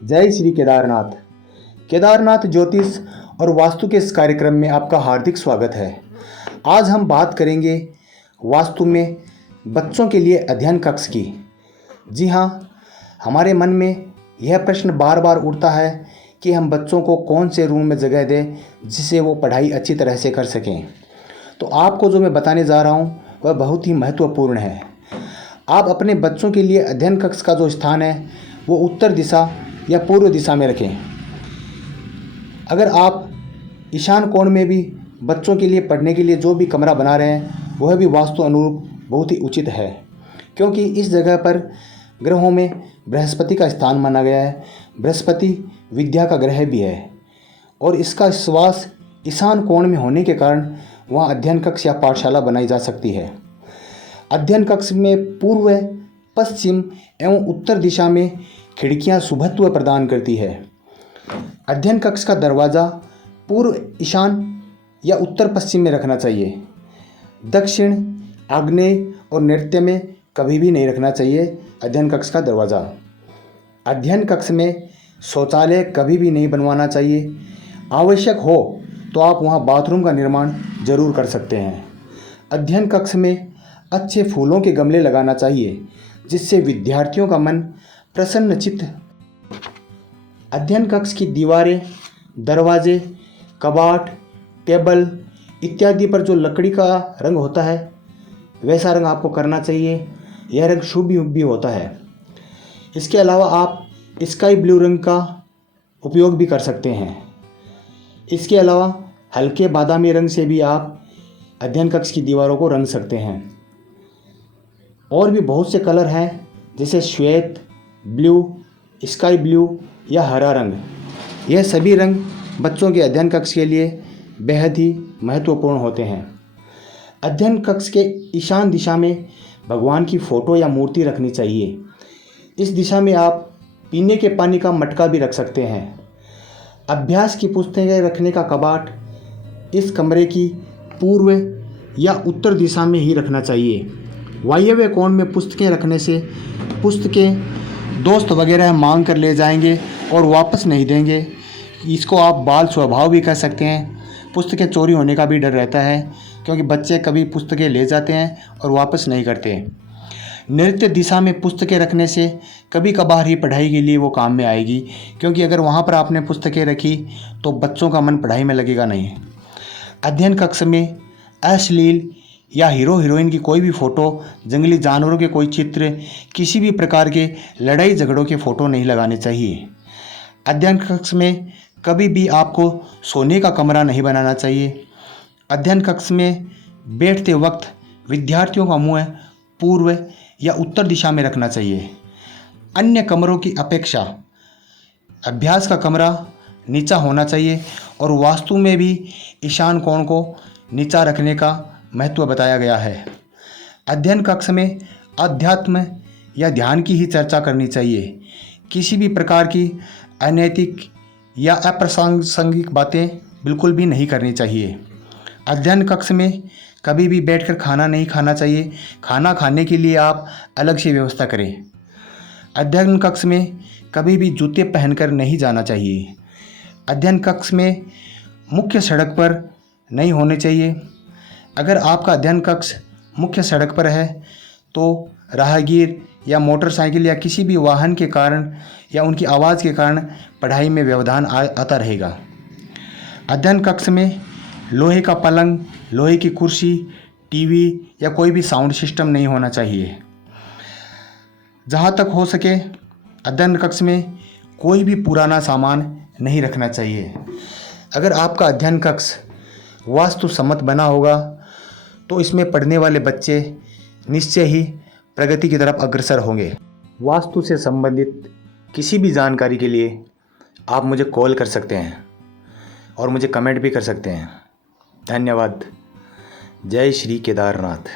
जय श्री केदारनाथ। केदारनाथ ज्योतिष और वास्तु के इस कार्यक्रम में आपका हार्दिक स्वागत है। आज हम बात करेंगे वास्तु में बच्चों के लिए अध्ययन कक्ष की। जी हाँ, हमारे मन में यह प्रश्न बार बार उठता है कि हम बच्चों को कौन से रूम में जगह दें जिससे वो पढ़ाई अच्छी तरह से कर सकें। तो आपको जो मैं बताने जा रहा हूँ वह बहुत ही महत्वपूर्ण है। आप अपने बच्चों के लिए अध्ययन कक्ष का जो स्थान है वो उत्तर दिशा या पूर्व दिशा में रखें। अगर आप ईशान कोण में भी बच्चों के लिए पढ़ने के लिए जो भी कमरा बना रहे हैं वह भी वास्तु अनुरूप बहुत ही उचित है, क्योंकि इस जगह पर ग्रहों में बृहस्पति का स्थान माना गया है। बृहस्पति विद्या का ग्रह भी है और इसका श्वास ईशान कोण में होने के कारण वहाँ अध्ययन कक्ष या पाठशाला बनाई जा सकती है। अध्ययन कक्ष में पूर्व, पश्चिम एवं उत्तर दिशा में खिड़कियां शुभत्व प्रदान करती है। अध्ययन कक्ष का दरवाज़ा पूर्व, ईशान या उत्तर पश्चिम में रखना चाहिए। दक्षिण, आग्नेय और नैऋत्य में कभी भी नहीं रखना चाहिए अध्ययन कक्ष का दरवाज़ा। अध्ययन कक्ष में शौचालय कभी भी नहीं बनवाना चाहिए। आवश्यक हो तो आप वहां बाथरूम का निर्माण जरूर कर सकते हैं। अध्ययन कक्ष में अच्छे फूलों के गमले लगाना चाहिए जिससे विद्यार्थियों का मन प्रसन्नचित्त। अध्ययन कक्ष की दीवारें, दरवाजे, कबाट, टेबल इत्यादि पर जो लकड़ी का रंग होता है वैसा रंग आपको करना चाहिए। यह रंग शुभ भी होता है। इसके अलावा आप स्काई ब्लू रंग का उपयोग भी कर सकते हैं। इसके अलावा हल्के बादामी रंग से भी आप अध्ययन कक्ष की दीवारों को रंग सकते हैं। और भी बहुत से कलर हैं जैसे श्वेत, ब्लू, स्काई ब्लू या हरा रंग। यह सभी रंग बच्चों के अध्ययन कक्ष के लिए बेहद ही महत्वपूर्ण होते हैं। अध्ययन कक्ष के ईशान दिशा में भगवान की फ़ोटो या मूर्ति रखनी चाहिए। इस दिशा में आप पीने के पानी का मटका भी रख सकते हैं। अभ्यास की पुस्तकें रखने का कबाट इस कमरे की पूर्व या उत्तर दिशा में ही रखना चाहिए। वायव्य कोण में पुस्तकें रखने से पुस्तकें दोस्त वगैरह मांग कर ले जाएंगे और वापस नहीं देंगे। इसको आप बाल स्वभाव भी कह सकते हैं। पुस्तकें चोरी होने का भी डर रहता है क्योंकि बच्चे कभी पुस्तकें ले जाते हैं और वापस नहीं करते। नृत्य दिशा में पुस्तकें रखने से कभी कभार ही पढ़ाई के लिए वो काम में आएगी, क्योंकि अगर वहाँ पर आपने पुस्तकें रखी तो बच्चों का मन पढ़ाई में लगेगा नहीं। अध्ययन कक्ष में अश्लील या हीरो हीरोइन की कोई भी फ़ोटो, जंगली जानवरों के कोई चित्र, किसी भी प्रकार के लड़ाई झगड़ों के फ़ोटो नहीं लगाने चाहिए। अध्ययन कक्ष में कभी भी आपको सोने का कमरा नहीं बनाना चाहिए। अध्ययन कक्ष में बैठते वक्त विद्यार्थियों का मुंह पूर्व या उत्तर दिशा में रखना चाहिए। अन्य कमरों की अपेक्षा अभ्यास का कमरा नीचा होना चाहिए और वास्तु में भी ईशान कोण को नीचा रखने का महत्व बताया गया है। अध्ययन कक्ष में अध्यात्म या ध्यान की ही चर्चा करनी चाहिए। किसी भी प्रकार की अनैतिक या अप्रासंगिक बातें बिल्कुल भी नहीं करनी चाहिए। अध्ययन कक्ष में कभी भी बैठकर खाना नहीं खाना चाहिए। खाना खाने के लिए आप अलग से व्यवस्था करें। अध्ययन कक्ष में कभी भी जूते पहनकर नहीं जाना चाहिए। अध्ययन कक्ष में मुख्य सड़क पर नहीं होने चाहिए। अगर आपका अध्ययन कक्ष मुख्य सड़क पर है तो राहगीर या मोटरसाइकिल या किसी भी वाहन के कारण या उनकी आवाज़ के कारण पढ़ाई में व्यवधान आता रहेगा। अध्ययन कक्ष में लोहे का पलंग, लोहे की कुर्सी, टीवी या कोई भी साउंड सिस्टम नहीं होना चाहिए। जहाँ तक हो सके अध्ययन कक्ष में कोई भी पुराना सामान नहीं रखना चाहिए। अगर आपका अध्ययन कक्ष वास्तु सम्मत बना होगा तो इसमें पढ़ने वाले बच्चे निश्चय ही प्रगति की तरफ अग्रसर होंगे। वास्तु से संबंधित किसी भी जानकारी के लिए आप मुझे कॉल कर सकते हैं और मुझे कमेंट भी कर सकते हैं। धन्यवाद। जय श्री केदारनाथ।